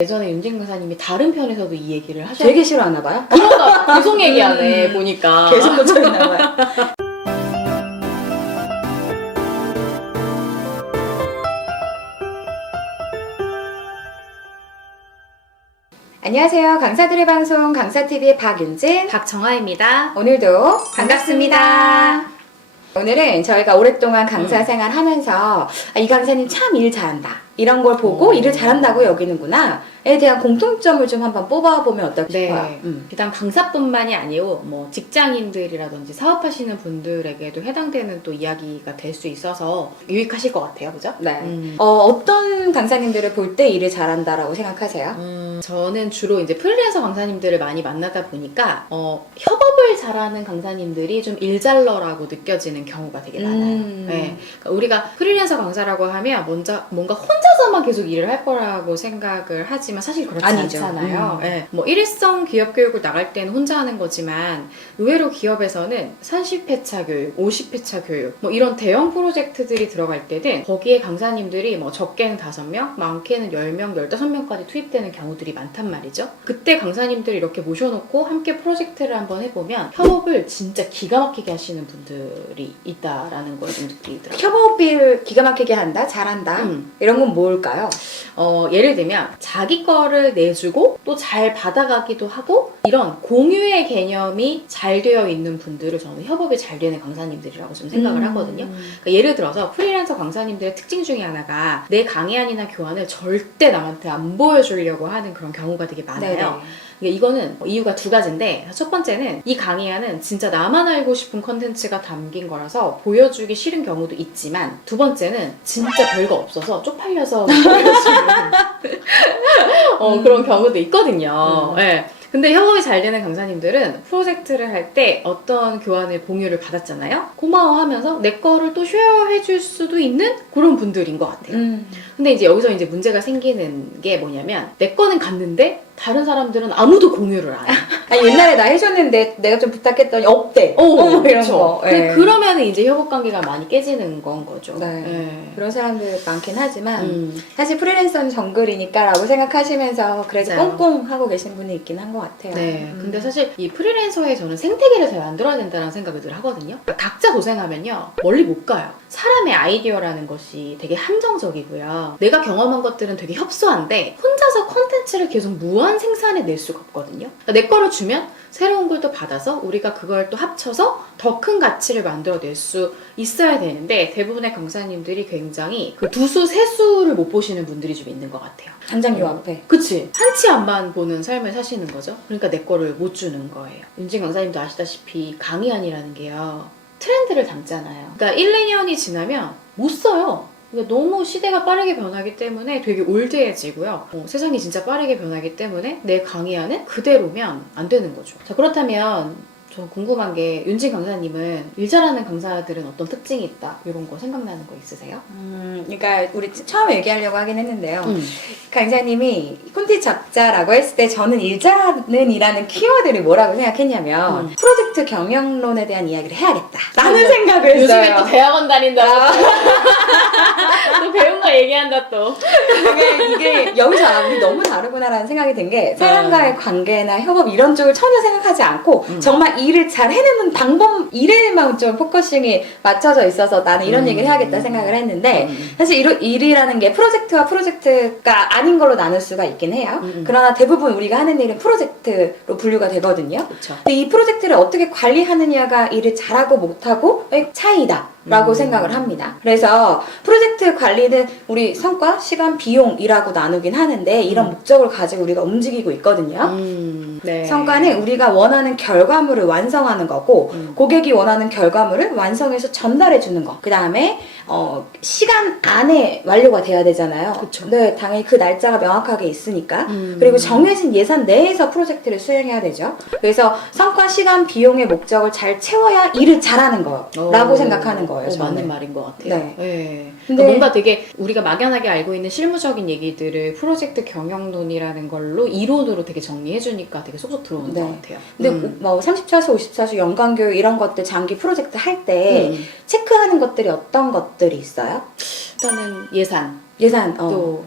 예전에 윤진 강사님이 다른 편에서도 이 얘기를 하셨 되게 싫어하나 봐요? 그런가 봐. 계속 얘기하네 보니까. 계속 꽂혀있나 봐요. 안녕하세요. 강사들의 방송 강사TV의 박윤진, 박정아입니다. 오늘도 반갑습니다. 오늘은 저희가 오랫동안 강사 생활 하면서 이 강사님 참 일 잘한다, 이런 걸 보고 일을 잘한다고 여기는구나 에 대한 공통점을 좀 한번 뽑아보면 어떨까 싶어요. 일단 강사뿐만이 아니고 뭐 직장인들이라든지 사업하시는 분들에게도 해당되는 또 이야기가 될 수 있어서 유익하실 것 같아요. 그죠? 네. 어떤 강사님들을 볼 때 일을 잘한다라고 생각하세요? 저는 주로 이제 프리랜서 강사님들을 많이 만나다 보니까 협업을 잘하는 강사님들이 좀 일잘러라고 느껴지는 경우가 되게 많아요. 네. 그러니까 우리가 프리랜서 강사라고 하면 뭔가 혼자서만 계속 일을 할 거라고 생각을 하지만 사실 그렇지 아니죠. 않잖아요. 네. 뭐 일회성 기업 교육을 나갈 때는 혼자 하는 거지만 의외로 기업에서는 30회차 교육, 50회차 교육 뭐 이런 대형 프로젝트들이 들어갈 때는 거기에 강사님들이 뭐 적게는 5명, 많게는 10명, 15명까지 투입되는 경우들이 많단 말이죠. 그때 강사님들 이렇게 모셔놓고 함께 프로젝트를 한번 해보면 협업을 진짜 기가 막히게 하시는 분들이 있다라는 걸 좀 느끼더라고요. 협업을 기가 막히게 한다, 잘한다, 이런 건 뭘까요? 예를 들면 자기 거를 내주고 또 잘 받아가기도 하고 이런 공유의 개념이 잘 되어 있는 분들을 저는 협업이 잘 되는 강사님들이라고 좀 생각을 하거든요. 그러니까 예를 들어서 프리랜서 강사님들의 특징 중에 하나가 내 강의안이나 교환을 절대 남한테 안 보여주려고 하는 그런 경우가 되게 많아요. 이거는 이유가 두 가지인데, 첫 번째는 이 강의안은 진짜 나만 알고 싶은 컨텐츠가 담긴 거라서 보여주기 싫은 경우도 있지만, 두 번째는 진짜 별거 없어서 쪽팔려서 보여주는 그런 경우도 있거든요. 네. 근데 협업이 잘 되는 강사님들은 프로젝트를 할 때 어떤 교환을 공유를 받았잖아요. 고마워하면서 내 거를 또 쉐어해 줄 수도 있는 그런 분들인 것 같아요. 근데 이제 여기서 이제 문제가 생기는 게 뭐냐면, 내 거는 갔는데 다른 사람들은 아무도 공유를 안 해. 아니, 옛날에 나 해줬는데 내가 좀 부탁했더니 없대. 이런 그렇죠. 거. 근데 그러면 이제 협업 관계가 많이 깨지는 건 거죠. 네. 그런 사람들 많긴 하지만 사실 프리랜서는 정글이니까 라고 생각하시면서 그래도 맞아요. 꽁꽁 하고 계신 분이 있긴 한 것 같아요. 네. 근데 사실 이 프리랜서에 저는 생태계를 잘 만들어야 된다는 생각을 늘 하거든요. 그러니까 각자 고생하면요, 멀리 못 가요. 사람의 아이디어라는 것이 되게 함정적이고요. 내가 경험한 것들은 되게 협소한데 혼자서 콘텐츠를 계속 무한 생산해낼 수가 없거든요. 그러니까 내 거를 주면 새로운 걸 또 받아서 우리가 그걸 또 합쳐서 더 큰 가치를 만들어낼 수 있어야 되는데, 대부분의 강사님들이 굉장히 그 두수, 세수를 못 보시는 분들이 좀 있는 것 같아요. 한 장 요 앞에. 그치? 한 치 앞만 보는 삶을 사시는 거죠. 그러니까 내 거를 못 주는 거예요. 윤진 강사님도 아시다시피 강의안이라는 게요, 트렌드를 담잖아요. 그러니까 1, 2년이 지나면 못 써요. 그러니까 너무 시대가 빠르게 변하기 때문에 되게 올드해지고요. 세상이 진짜 빠르게 변하기 때문에 내 강의안은 그대로면 안 되는 거죠. 자, 그렇다면 저 궁금한 게, 윤진 강사님은 일 잘하는 강사들은 어떤 특징이 있다, 이런 거 생각나는 거 있으세요? 그러니까 우리 처음에 얘기하려고 하긴 했는데요. 강사님이 콘텐츠 작자라고 했을 때 저는 일 잘하는 이라는 키워드를 뭐라고 생각했냐면 프로젝트 경영론에 대한 이야기를 해야겠다 라는 생각을 했어요. 요즘에 또 대학원 다닌다. 또 배운 거 얘기한다 또. 이게 여기서 우리 너무 다르구나라는 생각이 든 게, 사람과의 관계나 협업 이런 쪽을 전혀 생각하지 않고 정말 일을 잘 해내는 방법, 일에만 좀 포커싱이 맞춰져 있어서 나는 이런 얘기를 해야겠다 생각을 했는데, 사실 일이라는 게 프로젝트와 프로젝트가 아닌 걸로 나눌 수가 있긴 해요. 그러나 대부분 우리가 하는 일은 프로젝트로 분류가 되거든요. 그쵸. 근데 이 프로젝트를 어떻게 관리하느냐가 일을 잘하고 못하고의 차이다 라고 생각을 합니다. 그래서 프로젝트 관리는 우리 성과, 시간, 비용이라고 나누긴 하는데, 이런 목적을 가지고 우리가 움직이고 있거든요. 네. 성과는 우리가 원하는 결과물을 완성하는 거고, 고객이 원하는 결과물을 완성해서 전달해 주는 거. 그 다음에 시간 안에 완료가 돼야 되잖아요. 그쵸. 네, 당연히 그 날짜가 명확하게 있으니까. 그리고 정해진 예산 내에서 프로젝트를 수행해야 되죠. 그래서 성과, 시간, 비용의 목적을 잘 채워야 일을 잘하는 거라고 생각하는 거예요. 맞는 말인 것 같아요. 네. 네. 근데 뭔가 되게 우리가 막연하게 알고 있는 실무적인 얘기들을 프로젝트 경영론이라는 걸로 이론으로 되게 정리해주니까 되게 쏙쏙 들어오는 것 같아요. 근데 뭐 30차수, 50차수 연간교육 이런 것들 장기 프로젝트 할 때 체크하는 것들이 어떤 것들이 있어요? 일단은 예산. 또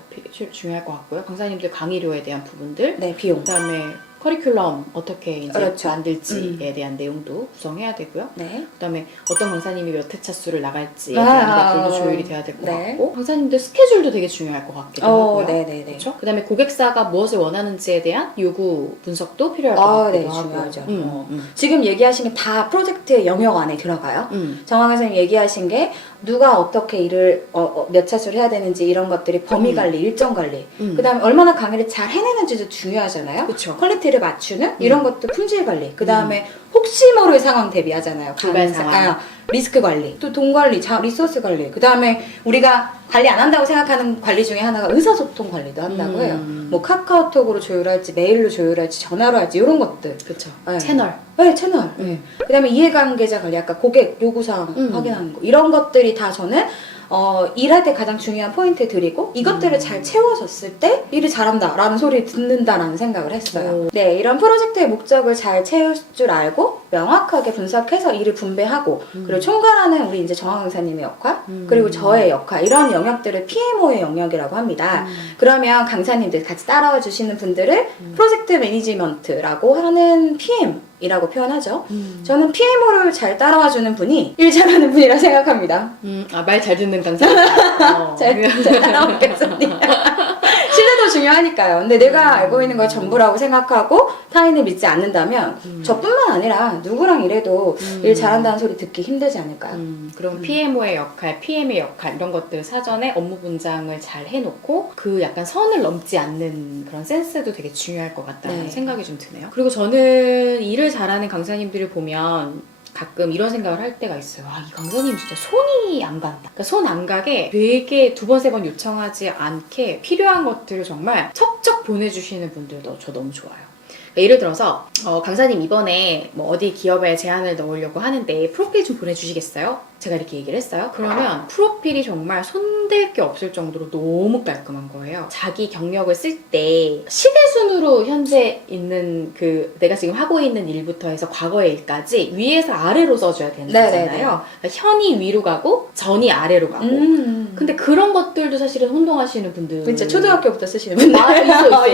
중요할 것 같고요. 강사님들 강의료에 대한 부분들, 네, 비용. 그다음에 커리큘럼 어떻게 이제 그렇죠. 만들지에 대한 내용도 구성해야 되고요. 네. 그다음에 어떤 강사님이 몇 회차 수를 나갈지에 아, 대한 것들도 조율이 돼야 될 것 네. 같고, 강사님들 스케줄도 되게 중요할 것 같기도 하고요. 네네네. 그렇죠? 그다음에 고객사가 무엇을 원하는지에 대한 요구 분석도 필요할 것 같기도 네, 하고. 중요하죠. 지금 얘기하신 게 다 프로젝트의 영역 안에 들어가요. 정황 선생님 얘기하신 게 누가 어떻게 일을 몇 차수를 해야 되는지 이런 것들이 범위 관리, 일정 관리, 그다음에 얼마나 강의를 잘 해내는지도 중요하잖아요. 그쵸. 퀄리티를 맞추는 이런 것도 품질 관리, 그다음에 혹시 모를 상황 대비하잖아요. 불발 상황. 리스크 관리, 또 돈 관리, 리소스 관리, 그다음에 우리가 관리 안 한다고 생각하는 관리 중에 하나가 의사소통 관리도 한다고 해요. 뭐 카카오톡으로 조율할지, 메일로 조율할지, 전화로 할지 이런 것들. 그렇죠. 네. 채널. 네, 채널. 그다음에 이해관계자 관리, 아까 고객 요구사항 확인하는 거, 이런 것들이 다 저는 일할 때 가장 중요한 포인트 드리고 이것들을 잘 채워졌을 때 일을 잘한다라는 소리 듣는다라는 생각을 했어요. 네, 이런 프로젝트의 목적을 잘 채울 줄 알고 명확하게 분석해서 일을 분배하고 그리고 총괄하는 우리 이제 정황 강사님의 역할 그리고 저의 역할, 이런 영역들을 PMO의 영역이라고 합니다. 그러면 강사님들 같이 따라와 주시는 분들을 프로젝트 매니지먼트라고 하는 PM 이라고 표현하죠. 저는 PMO를 잘 따라와주는 분이 일 잘하는 분이라 생각합니다. 말 잘 듣는 강사. 잘 따라오겠습니다. 신뢰도 중요하니까요. 근데 내가 알고 있는 걸 전부라고 생각하고 타인을 믿지 않는다면 저뿐만 아니라 누구랑 일해도 일 잘한다는 소리 듣기 힘들지 않을까요? 그럼 PMO의 역할, PM의 역할 이런 것들 사전에 업무 분장을 잘 해놓고 그 약간 선을 넘지 않는 그런 센스도 되게 중요할 것 같다는 생각이 좀 드네요. 그리고 저는 일을 잘하는 강사님들을 보면 가끔 이런 생각을 할 때가 있어요. 이 강사님 진짜 손이 안 간다. 그러니까 손 안 가게 되게 2번, 3번 요청하지 않게 필요한 것들을 정말 척척 보내주시는 분들도 저 너무 좋아요. 그러니까 예를 들어서 강사님 이번에 뭐 어디 기업에 제안을 넣으려고 하는데 프로필 좀 보내주시겠어요? 제가 이렇게 얘기를 했어요. 그러면 프로필이 정말 손댈 게 없을 정도로 너무 깔끔한 거예요. 자기 경력을 쓸 때 시대순으로 현재 있는 내가 지금 하고 있는 일부터 해서 과거의 일까지 위에서 아래로 써줘야 되는 거잖아요. 그러니까 현이 위로 가고 전이 아래로 가고. 근데 그런 것들도 사실은 혼동하시는 분들. 진짜 초등학교부터 쓰시는 분들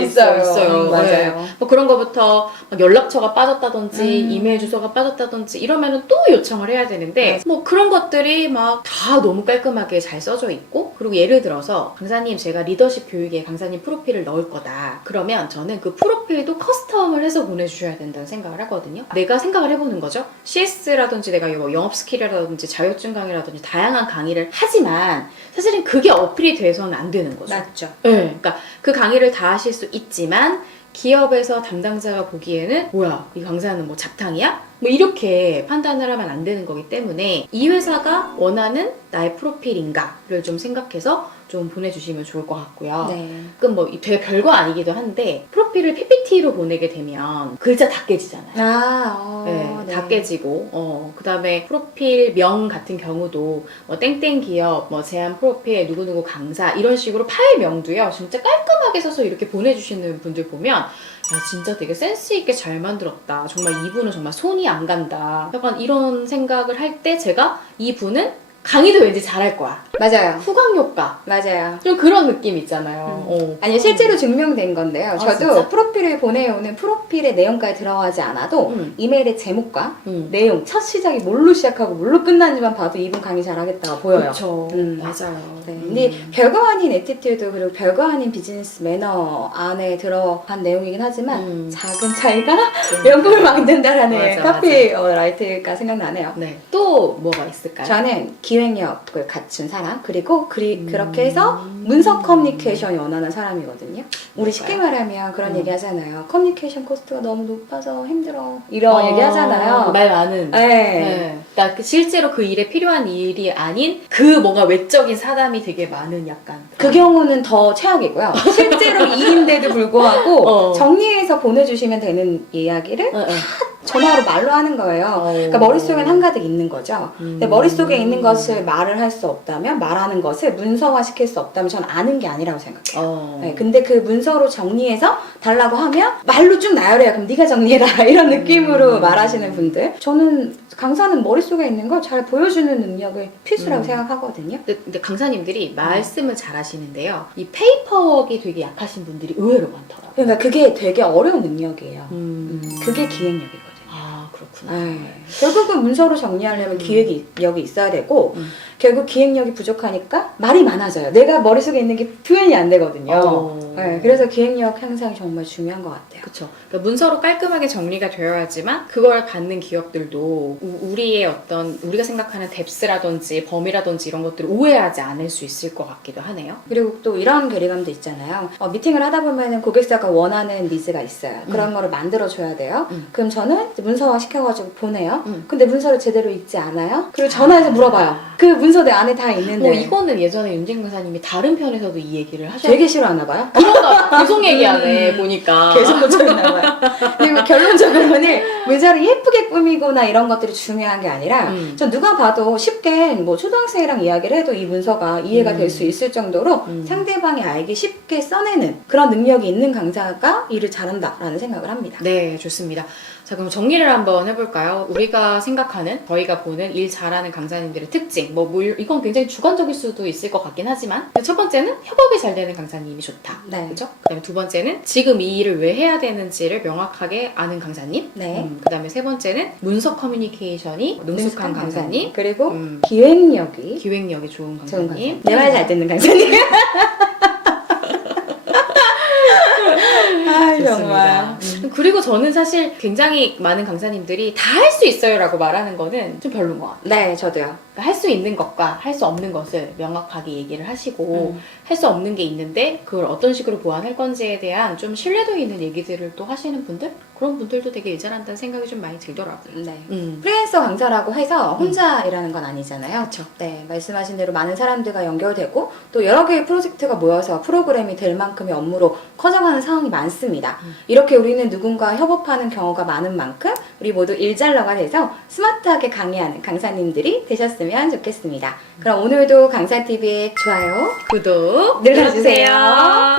있어요. 맞아요. 네. 뭐 그런 거부터 막 연락처가 빠졌다든지 이메일 주소가 빠졌다든지 이러면은 또 요청을 해야 되는데 뭐 그런 것들이 막 다 너무 깔끔하게 잘 써져 있고, 그리고 예를 들어서 강사님 제가 리더십 교육에 강사님 프로필을 넣을 거다. 그러면 저는 그 프로필도 커스텀을 해서 보내주셔야 된다는 생각을 하거든요. 내가 생각을 해보는 거죠. CS라든지 내가 영업 스킬이라든지 자격증 강의라든지 다양한 강의를 하지만 사실은 그게 어필이 돼서는 안 되는 거죠. 맞죠. 네, 그러니까 그 강의를 다 하실 수 있지만 기업에서 담당자가 보기에는 뭐야 이 강사는 뭐 잡탕이야? 뭐 이렇게 판단을 하면 안 되는 거기 때문에 이 회사가 원하는 나의 프로필인가를 좀 생각해서 좀 보내주시면 좋을 것 같고요. 네. 그럼 뭐 되게 별거 아니기도 한데 프로필을 PPT로 보내게 되면 글자 다 깨지잖아요. 다 깨지고 그 다음에 프로필 명 같은 경우도 뭐 땡땡 기업 뭐 제안 프로필 누구누구 강사 이런 식으로 파일명도요 진짜 깔끔하게 써서 이렇게 보내주시는 분들 보면 진짜 되게 센스 있게 잘 만들었다. 정말 이분은 정말 손이 안 간다. 약간 이런 생각을 할 때 제가 이분은 강의도 왠지 잘할 거야. 맞아요. 후광 효과. 맞아요. 좀 그런 느낌 있잖아요. 아니 실제로 증명된 건데요. 저도 진짜? 프로필을 보내오는 프로필의 내용까지 들어가지 않아도 이메일의 제목과 내용, 첫 시작이 뭘로 시작하고 뭘로 끝나는지만 봐도 이분 강의 잘하겠다고 보여요. 그렇죠. 맞아요. 네. 근데 별거 아닌 애티튜드 그리고 별거 아닌 비즈니스 매너 안에 들어간 내용이긴 하지만 작은 차이가 명품을 만든다라는 카피라이트가 생각나네요. 네. 또 뭐가 있을까요? 저는 기획력을 갖춘 사람 그리고 그렇게 해서 문서 커뮤니케이션이 원하는 사람이거든요. 우리 쉽게 말하면 그런 얘기 하잖아요. 커뮤니케이션 코스트가 너무 높아서 힘들어 이런 얘기 하잖아요. 말 많은. 네. 그러니까 실제로 그 일에 필요한 일이 아닌 그 뭔가 외적인 사담이 되게 많은 약간 그 경우는 더 최악이고요. 실제로 일인데도 불구하고 정리해서 보내주시면 되는 이야기를 전화로 말로 하는 거예요. 그러니까 머릿속엔 한가득 있는 거죠. 근데 머릿속에 있는 것을 말을 할 수 없다면, 말하는 것을 문서화시킬 수 없다면 저는 아는 게 아니라고 생각해요. 네, 근데 그 문서로 정리해서 달라고 하면 말로 쭉 나열해요. 그럼 네가 정리해라 이런 느낌으로 말하시는 분들, 저는 강사는 머릿속에 있는 걸 잘 보여주는 능력을 필수라고 생각하거든요. 근데 강사님들이 말씀을 잘 하시는데요. 이 페이퍼웍이 되게 약하신 분들이 의외로 많더라고요. 그러니까 그게 되게 어려운 능력이에요. 그게 기획력이거든요. 아, 그렇구나. 네. 결국은 문서로 정리하려면 기획력이 있어야 되고, 결국 기획력이 부족하니까 말이 많아져요. 내가 머릿속에 있는 게 표현이 안 되거든요. 네, 그래서 기획력 향상이 정말 중요한 것 같아요. 그렇죠. 그러니까 문서로 깔끔하게 정리가 되어야지만 그걸 받는 기업들도 우리의 어떤 우리가 생각하는 뎁스라든지 범위라든지 이런 것들을 오해하지 않을 수 있을 것 같기도 하네요. 그리고 또 이런 괴리감도 있잖아요. 미팅을 하다 보면은 고객사가 원하는 니즈가 있어요. 그런 거를 만들어줘야 돼요. 그럼 저는 이제 문서화 시켜가지고 보내요. 근데 문서를 제대로 읽지 않아요. 그리고 전화해서 물어봐요. 그 문서 내 안에 다 있는데. 이거는 예전에 윤진 강사님이 다른 편에서도 이 얘기를 하셨어요. 되게 싫어하나 봐요. 그런가 계속 얘기하네 보니까. 계속 꽂혀있나 봐요. 그리고 결론적으로는 문서를 예쁘게 꾸미거나 이런 것들이 중요한 게 아니라 전 누가 봐도 쉽게 뭐 초등학생이랑 이야기를 해도 이 문서가 이해가 될 수 있을 정도로 상대방이 알기 쉽게 써내는 그런 능력이 있는 강사가 일을 잘한다라는 생각을 합니다. 네, 좋습니다. 자, 그럼 정리를 한번 해볼까요? 우리가 생각하는, 저희가 보는 일 잘하는 강사님들의 특징, 이건 굉장히 주관적일 수도 있을 것 같긴 하지만, 첫 번째는 협업이 잘 되는 강사님이 좋다. 네. 그렇죠? 그다음에 두 번째는 지금 이 일을 왜 해야 되는지를 명확하게 아는 강사님. 네. 그다음에 세 번째는 문서 커뮤니케이션이 능숙한 강사님. 그리고 기획력이 기획력이 좋은 강사님. 내 말 잘 듣는 강사님. 아, 정말. 그리고 저는 사실 굉장히 많은 강사님들이 다 할 수 있어요 라고 말하는 거는 좀 별로인 것 같아요. 네, 저도요. 할 수 있는 것과 할 수 없는 것을 명확하게 얘기를 하시고 할 수 없는 게 있는데 그걸 어떤 식으로 보완할 건지에 대한 좀 신뢰도 있는 얘기들을 또 하시는 분들? 그런 분들도 되게 일 잘한다는 생각이 좀 많이 들더라고요. 네. 프리랜서 강사라고 해서 혼자 일하는 건 아니잖아요. 그렇죠. 네, 말씀하신 대로 많은 사람들과 연결되고 또 여러 개의 프로젝트가 모여서 프로그램이 될 만큼의 업무로 커져가는 상황이 많습니다. 이렇게 우리는 누군가 협업하는 경우가 많은 만큼 우리 모두 일잘러가 돼서 스마트하게 강의하는 강사님들이 되셨으면 좋겠습니다. 그럼 오늘도 강사TV에 좋아요, 구독 눌러주세요.